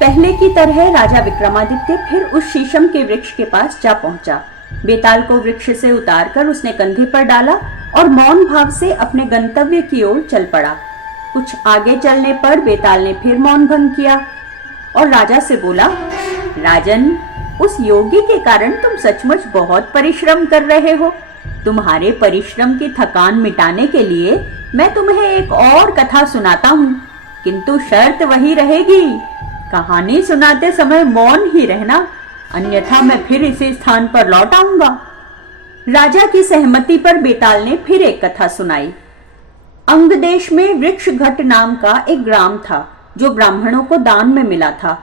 पहले की तरह राजा विक्रमादित्य फिर उस शीशम के वृक्ष के पास जा पहुंचा। बेताल को वृक्ष से उतारकर उसने कंधे पर डाला और मौन भाव से अपने गंतव्य की ओर चल पड़ा। कुछ आगे चलने पर बेताल ने फिर मौन भंग किया और राजा से बोला, राजन, उस योगी के कारण तुम सचमुच बहुत परिश्रम कर रहे हो। तुम्हारे परिश्रम की थकान मिटाने के लिए मैं तुम्हें एक और कथा सुनाता हूँ, किंतु शर्त वही रहेगी, कहानी सुनाते समय मौन ही रहना, अन्यथा मैं फिर इसी स्थान पर लौट आऊंगा। राजा की सहमति पर बेताल ने फिर एक कथा सुनाई। अंग देश में वृक्षघट नाम का एक ग्राम था जो ब्राह्मणों को दान में मिला था।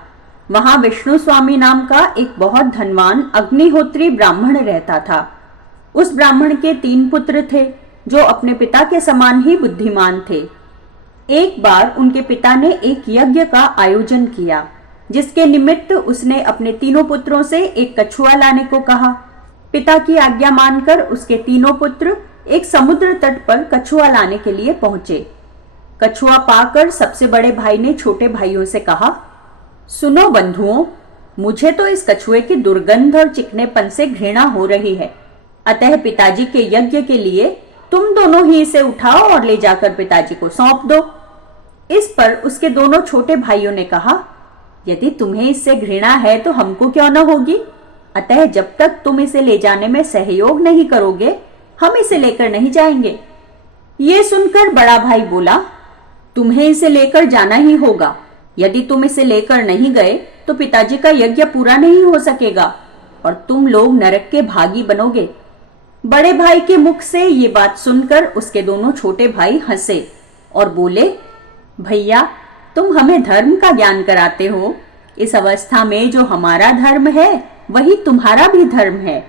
वहां विष्णु स्वामी नाम का एक बहुत धनवान अग्निहोत्री ब्राह्मण रहता था। उस ब्राह्मण के 3 पुत्र थे जो अपने पिता के समान ही बुद्धिमान थे। एक बार उनके पिता ने एक यज्ञ का आयोजन किया, जिसके निमित्त उसने अपने 3 पुत्रों से एक कछुआ लाने को कहा। पिता की आज्ञा मानकर उसके 3 पुत्र एक समुद्र तट पर कछुआ लाने के लिए पहुंचे। कछुआ पाकर सबसे बड़े भाई ने छोटे भाइयों से कहा, सुनो बंधुओं, मुझे तो इस कछुए की दुर्गंध और चिकनेपन से घृणा हो रही है, अतः पिताजी के यज्ञ के लिए तुम दोनों ही इसे उठाओ और ले जाकर पिताजी को सौंप दो। इस पर उसके दोनों छोटे भाइयों ने कहा, यदि तुम्हें इससे घृणा है तो हमको क्यों न होगी, अतः जब तक तुम इसे ले जाने में सहयोग नहीं करोगे हम इसे लेकर नहीं जाएंगे। ये सुनकर बड़ा भाई बोला, तुम्हें इसे लेकर जाना ही होगा, यदि तुम इसे लेकर नहीं गए तो पिताजी का यज्ञ पूरा नहीं हो सकेगा और तुम लोग नरक के भागी बनोगे। बड़े भाई के मुख से ये बात सुनकर उसके दोनों छोटे भाई हंसे और बोले, भैया, तुम हमें धर्म का ज्ञान कराते हो। इस अवस्था में जो हमारा धर्म है वही तुम्हारा भी धर्म है।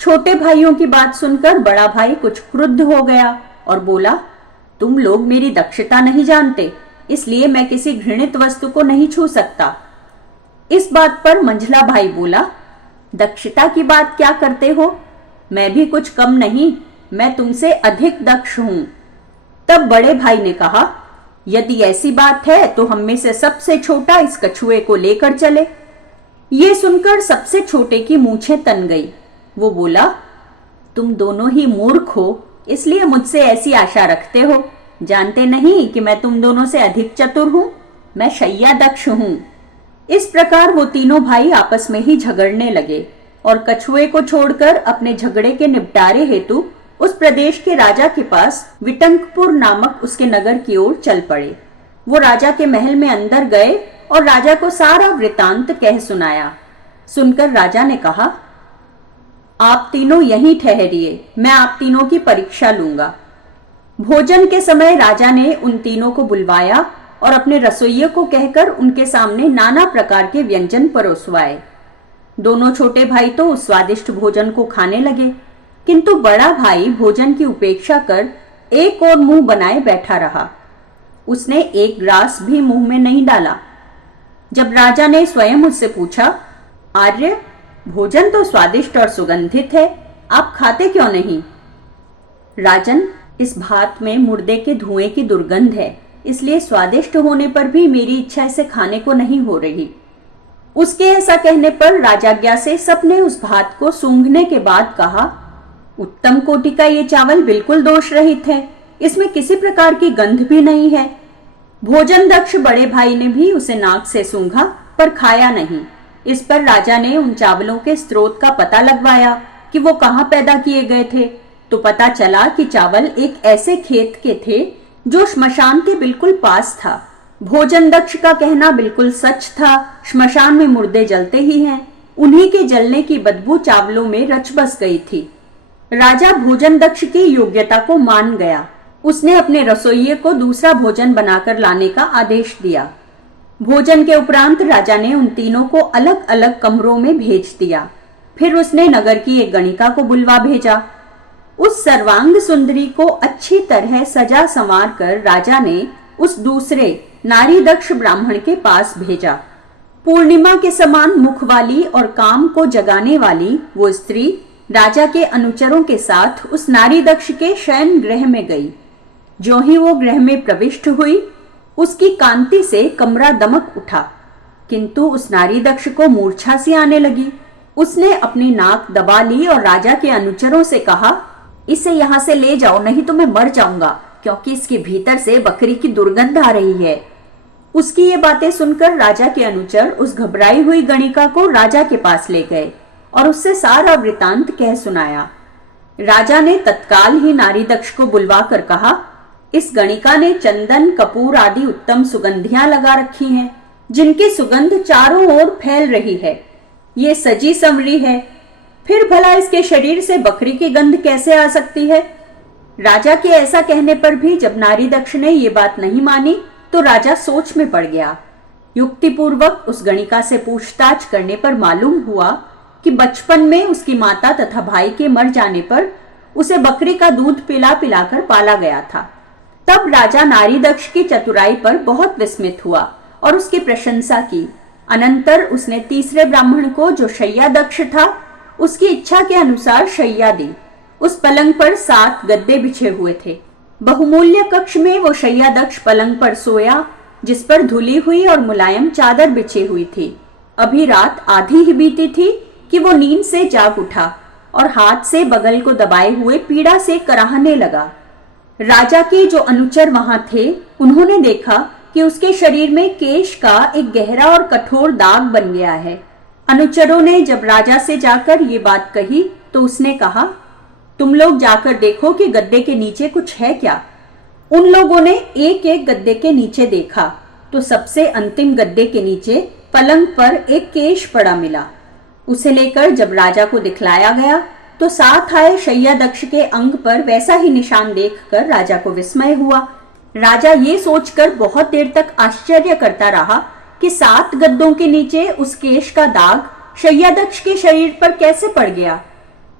छोटे भाइयों की बात सुनकर बड़ा भाई कुछ क्रुद्ध हो गया और बोला, तुम लोग मेरी दक्षता नहीं जानते, इसलिए मैं किसी घृणित वस्तु को नहीं छू सकता। इस बात पर मंझला भाई बोला, दक्षता की बात क्या करते हो, मैं भी कुछ कम नहीं, मैं तुमसे अधिक दक्ष हूं। तब बड़े भाई ने कहा, यदि ऐसी बात है तो हम में से सबसे छोटा इस कछुए को लेकर चले। ये सुनकर सबसे छोटे की मूछें तन गई। वो बोला, तुम दोनों ही मूर्ख हो, इसलिए मुझसे ऐसी आशा रखते हो। जानते नहीं कि मैं तुम दोनों से अधिक चतुर हूं, मैं शय्या दक्ष हूं। इस प्रकार वो तीनों भाई आपस में ही झगड़ने लगे और कछुए को छोड़कर अपने झगड़े के निपटारे हेतु उस प्रदेश के राजा के पास विटंकपुर नामक उसके नगर की ओर चल पड़े। वो राजा के महल में अंदर गए और राजा को सारा वृतांत कह सुनाया। सुनकर राजा ने कहा, आप तीनों यहीं ठहरिए, मैं आप तीनों की परीक्षा लूंगा। भोजन के समय राजा ने उन तीनों को बुलवाया और अपने रसोइये को कहकर उनके सामने नाना प्रकार के व्यंजन परोसवाए। दोनों छोटे भाई तो उस स्वादिष्ट भोजन को खाने लगे, किंतु बड़ा भाई भोजन की उपेक्षा कर एक और मुंह बनाए बैठा रहा। उसने एक ग्रास भी मुंह में नहीं डाला। जब राजा ने स्वयं उससे पूछा, आर्य, भोजन तो स्वादिष्ट और सुगंधित है, आप खाते क्यों नहीं? राजन, इस भात में मुर्दे के धुएं की दुर्गंध है, इसलिए स्वादिष्ट होने पर भी मेरी इच्छा इसे खाने को नहीं हो रही। उसके ऐसा कहने पर राजाज्ञा से सबने उस भात को सूंघने के बाद कहा, उत्तम कोटि का ये चावल बिल्कुल दोष रहित है, इसमें किसी प्रकार की गंध भी नहीं है। भोजन दक्ष बड़े भाई ने भी उसे नाक से सूंघा पर खाया नहीं। इस पर राजा ने उन चावलों के स्रोत का पता लगवाया कि वो कहाँ पैदा किए गए थे, तो पता चला कि चावल एक ऐसे खेत के थे जो श्मशान के बिल्कुल पास था। भोजन दक्ष का कहना बिल्कुल सच था, श्मशान में मुर्दे जलते ही हैं, उन्हीं के जलने की बदबू चावलों में रच बस गई थी। राजा भोजन दक्ष की योग्यता को मान गया। उसने अपने रसोइये को दूसरा भोजन बनाकर लाने का आदेश दिया। भोजन के उपरांत राजा ने उन तीनों को अलग अलग कमरों में भेज दिया। फिर उसने नगर की एक गणिका को बुलवा भेजा। उस सर्वांग सुंदरी को अच्छी तरह सजा संवार कर राजा ने उस दूसरे नारी दक्ष ब्राह्मण के पास भेजा। पूर्णिमा के समान मुख वाली और काम को जगाने वाली वो स्त्री राजा के अनुचरों के साथ उस नारी दक्ष के शयन गृह में गई। जो ही वो गृह में प्रविष्ट हुई, उसकी कांति से कमरा दमक उठा। किंतु उस नारी दक्ष को मूर्छा सी आने लगी। उसने अपनी नाक दबा ली और राजा के अनुचरों से कहा, इसे यहाँ से ले जाओ, नहीं तो मैं मर जाऊंगा, क्योंकि इसके भीतर से बकरी की दुर्गंध आ रही है। उसकी ये बातें सुनकर राजा के अनुचर उस घबराई हुई गणिका को राजा के पास ले गए और उससे सारा वृतांत कह सुनाया। राजा ने तत्काल ही नारी दक्ष को बुलवा कर कहा, इस गणिका ने चंदन, कपूर आदि उत्तम सुगंधियां लगा रखी हैं, जिनकी सुगंध चारों ओर फैल रही है। ये सजी संवरी है, फिर भला इसके शरीर से बकरी की गंध कैसे आ सकती है? राजा के ऐसा कहने पर भी जब नारी दक्ष ने ये बात नहीं मानी तो राजा सोच में पड़ गया। युक्तिपूर्वक उस गणिका से पूछताछ करने पर मालूम हुआ कि बचपन में उसकी माता तथा भाई के मर जाने पर उसे बकरी का दूध पिला पिलाकर पाला गया था। तब राजा नारी दक्ष की चतुराई पर बहुत विस्मित हुआ और उसकी प्रशंसा की। अनंतर उसने तीसरे ब्राह्मण को, जो शैया दक्ष था, उसकी इच्छा के अनुसार शैया दी। उस पलंग पर 7 गद्दे बिछे हुए थे। बहुमूल्य कक्ष में वो शैया दक्ष पलंग पर सोया, जिस पर धुली हुई और मुलायम चादर बिछी हुई थी। अभी रात आधी ही बीती थी कि वो नींद से जाग उठा और हाथ से बगल को दबाए हुए पीड़ा से कराहने लगा। राजा के जो अनुचर वहां थे, उन्होंने देखा कि उसके शरीर में केश का एक गहरा और कठोर दाग बन गया है। अनुचरों ने जब राजा से जाकर ये बात कही तो उसने कहा, तुम लोग जाकर देखो कि गद्दे के नीचे कुछ है क्या। उन लोगों ने एक एक गद्दे के नीचे देखा तो सबसे अंतिम गद्दे के नीचे पलंग पर एक केश पड़ा मिला। उसे लेकर जब राजा को दिखलाया गया तो साथ आए शैया दक्ष के अंग पर वैसा ही निशान देखकर राजा को विस्मय हुआ। राजा ये सोचकर बहुत देर तक आश्चर्य करता रहा कि 7 गद्दों के नीचे उस केश का दाग शैया दक्ष के शरीर पर कैसे पड़ गया।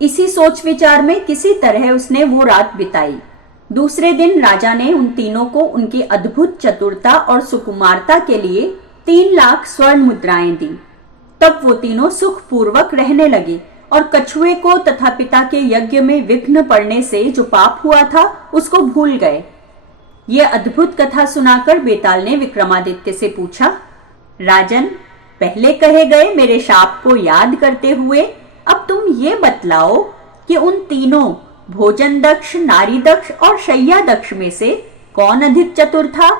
इसी सोच विचार में किसी तरह उसने वो रात बिताई। दूसरे दिन राजा ने उन तीनों को उनकी अद्भुत चतुरता और सुकुमारता के लिए 3 लाख स्वर्ण मुद्राएं दी। तब वो तीनों सुखपूर्वक रहने लगे और कछुए को तथा पिता के यज्ञ में विघ्न पड़ने से जो पाप हुआ था उसको भूल गए। ये अद्भुत कथा सुनाकर बेताल ने विक्रमादित्य से पूछा, राजन, पहले कहे गए मेरे शाप को याद करते हुए अब तुम ये बतलाओ कि उन तीनों भोजन दक्ष, नारी दक्ष और शैया दक्ष में से कौन अधिक चतुर था?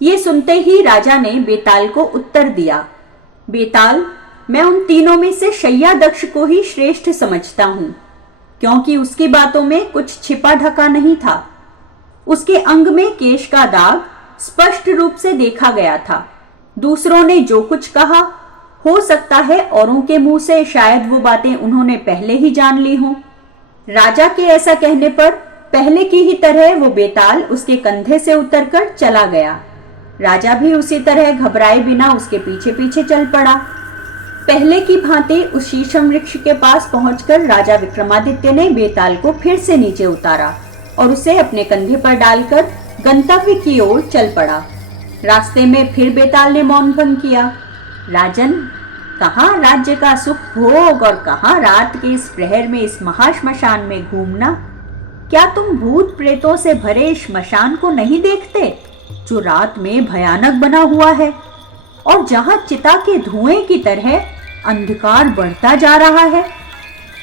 ये सुनते ही राजा ने बेताल को उत्तर दिया, बेताल, मैं उन तीनों में से शैया दक्ष को ही श्रेष्ठ समझता हूं, क्योंकि उसकी बातों में कुछ छिपा ढका नहीं था। उसके अंग में केश का दाग स्पष्ट रूप से देखा गया था। दूसरों ने जो कुछ कहा, हो सकता है औरों के मुंह से शायद वो बातें उन्होंने पहले ही जान ली हों। राजा के ऐसा कहने पर पहले की ही तरह वो बेताल उसके कंधे से उतरकर चला गया। राजा भी उसी तरह घबराए बिना उसके पीछे पीछे चल पड़ा। पहले की भांति उस शीशम वृक्ष के पास पहुंचकर राजा विक्रमादित्य ने बेताल को फिर से नीचे उतारा और उसे अपने कंधे पर डालकर गंतव्य की ओर चल पड़ा। रास्ते में फिर बेताल ने मौन भंग किया। राजन, कहाँ राज्य का सुख भोग और कहाँ रात के इस प्रहर में इस महाश्मशान में घूमना? क्या तुम भूत प्रेतों से भरे श्मशान को नहीं देखते, जो रात में भयानक बना हुआ है और जहां चिता के धुएं की तरह अंधकार बढ़ता जा रहा है?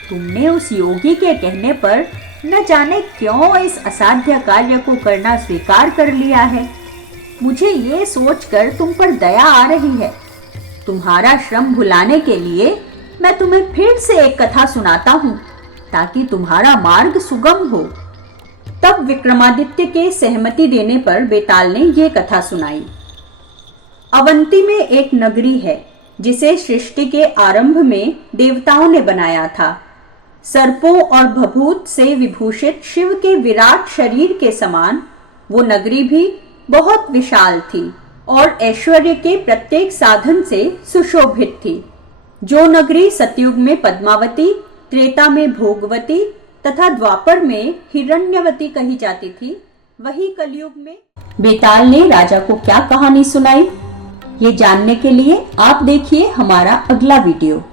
तुमने उस योगी के कहने पर न जाने क्यों इस असाध्य कार्य को करना स्वीकार कर लिया है। मुझे ये सोचकर तुम पर दया आ रही है। तुम्हारा श्रम भुलाने के लिए मैं तुम्हें फिर से एक कथा सुनाता हूँ, ताकि तुम्हारा मार्ग सुगम हो। तब विक्रमादित्य के सहमति देने पर बेताल ने ये कथा सुनाई। अवंती में एक नगरी है, जिसे सृष्टि के आरंभ में देवताओं ने बनाया था। सर्पों और भभूत से विभूषित शिव के विराट शरीर के समान वो नगरी भी बहुत विशाल थी और ऐश्वर्य के प्रत्येक साधन से सुशोभित थी। जो नगरी सतयुग में पद्मावती, त्रेता में भोगवती तथा द्वापर में हिरण्यवती कही जाती थी, वही कलयुग में। बेताल ने राजा को क्या कहानी सुनाई, ये जानने के लिए आप देखिए हमारा अगला वीडियो।